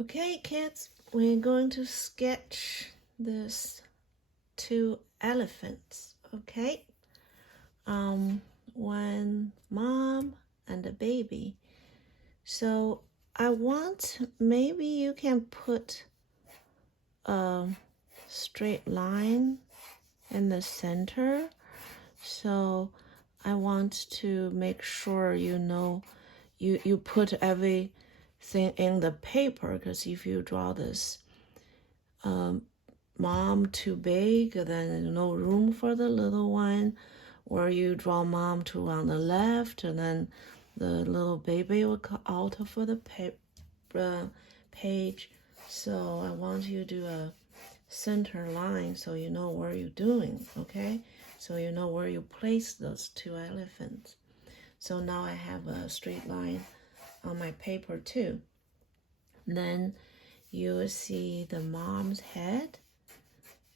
Okay, kids, we're going to sketch this two elephants, okay? One mom and a baby. So I want, maybe you can put a straight line in the center. So I want to make sure you put everything in the paper, because if you draw this mom too big, then there's no room for the little one. Or you draw mom to on the left, and then the little baby will come out for the page. So I want you to do a center line so you know where you're doing, okay? So you know where you place those two elephants. So now I have a straight line on my paper too. Then you will see the mom's head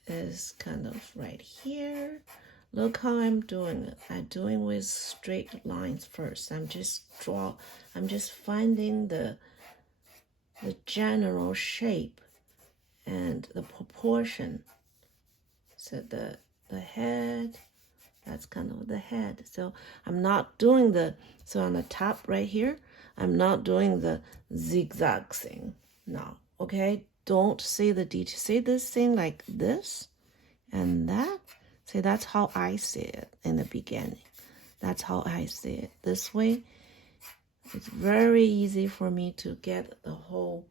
is kind of right here. Look how I'm doing it. I'm doing with straight lines first. I'm just finding the general shape and the proportion. So the head, that's kind of the head. So I'm not doing so on the top right here, I'm not doing the zigzag thing now, okay? Don't see the detail. See this thing like this and that? See, that's how I see it in the beginning. That's how I see it. This way, it's very easy for me to get the whole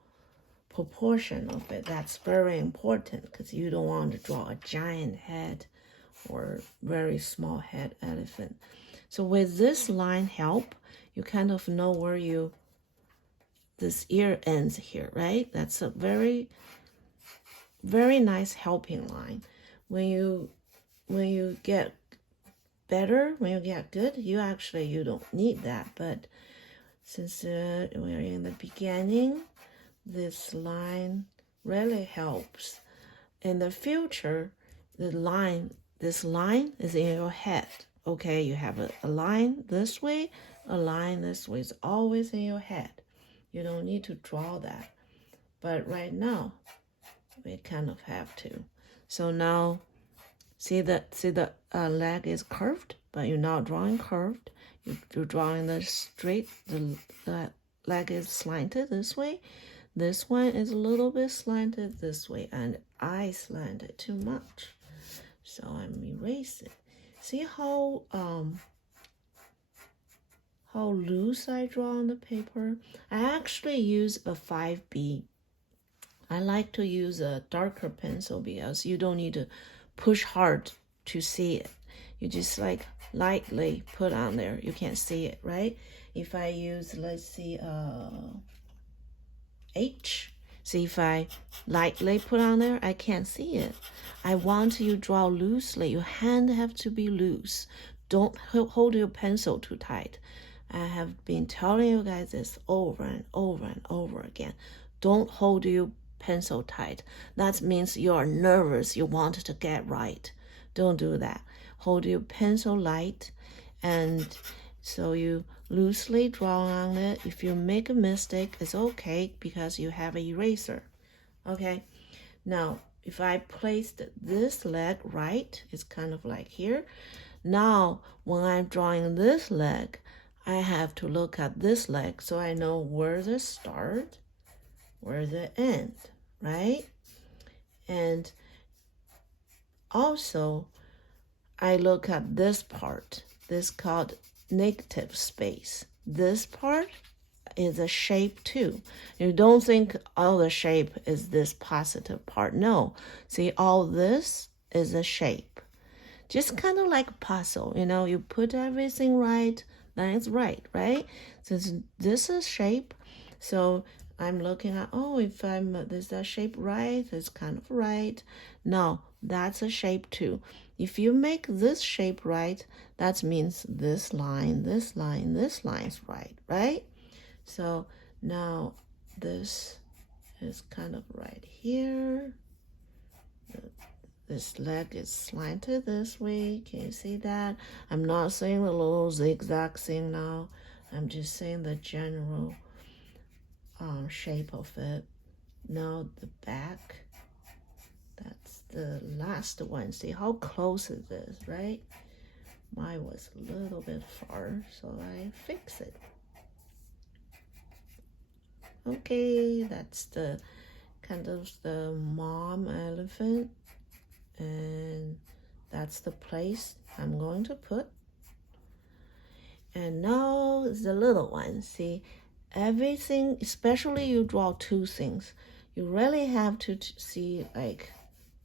proportion of it. That's very important, because you don't want to draw a giant head or very small head elephant. So with this line help, you kind of know where this ear ends here, right? That's a very, very nice helping line. When you get better, when you get good, you don't need that. But since we're in the beginning, this line really helps. In the future, this line is in your head. Okay, you have a line this way, a line this way. It's always in your head. You don't need to draw that. But right now, we kind of have to. So now, see the leg is curved, but you're not drawing curved. You're drawing the straight. The leg is slanted this way. This one is a little bit slanted this way, and I slanted too much. So I'm erasing. See how loose I draw on the paper? I actually use a 5B. I like to use a darker pencil because you don't need to push hard to see it. You just like lightly put on there. You can't see it, right? If I use, let's see, H. See, if I lightly put on there, I can't see it. I want you to draw loosely. Your hand have to be loose. Don't hold your pencil too tight. I have been telling you guys this over and over and over again. Don't hold your pencil tight. That means you are nervous. You want to get right. Don't do that. Hold your pencil light, and so you loosely draw on it. If you make a mistake, it's okay, because you have an eraser. Okay, now if I placed this leg right, it's kind of like here. Now when I'm drawing this leg, I have to look at this leg so I know where the start, where the end, right? And also I look at this part. This called negative space. This part is a shape too. You don't think all the shape is this positive part. No. See, all this is a shape. Just kind of like a puzzle, you put everything right, then it's right? Since this is shape, so I'm looking at, if is that shape right? It's kind of right. No, that's a shape too. If you make this shape right, that means this line is right? So now this is kind of right here. This leg is slanted this way. Can you see that? I'm not saying the little zigzag thing now. I'm just saying the general shape of it. Now the back, that's the last one. See how close it is, right? Mine was a little bit far, so I fix it. Okay, that's the kind of the mom elephant, and that's the place I'm going to put. And now the little one. See, everything, especially you draw two things, you really have to see like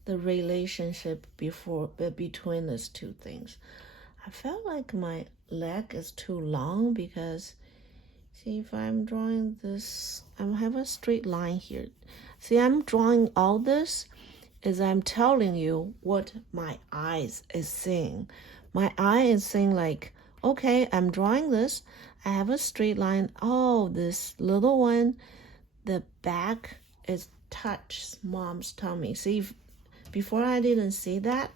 the relationship between these two things. I felt like my leg is too long because, see, if I'm drawing this, I have a straight line here. See, I'm drawing all this as I'm telling you what my eyes is saying. My eye is saying like, okay, I'm drawing this. I have a straight line. Oh, this little one, the back is touched mom's tummy. See, before I didn't see that,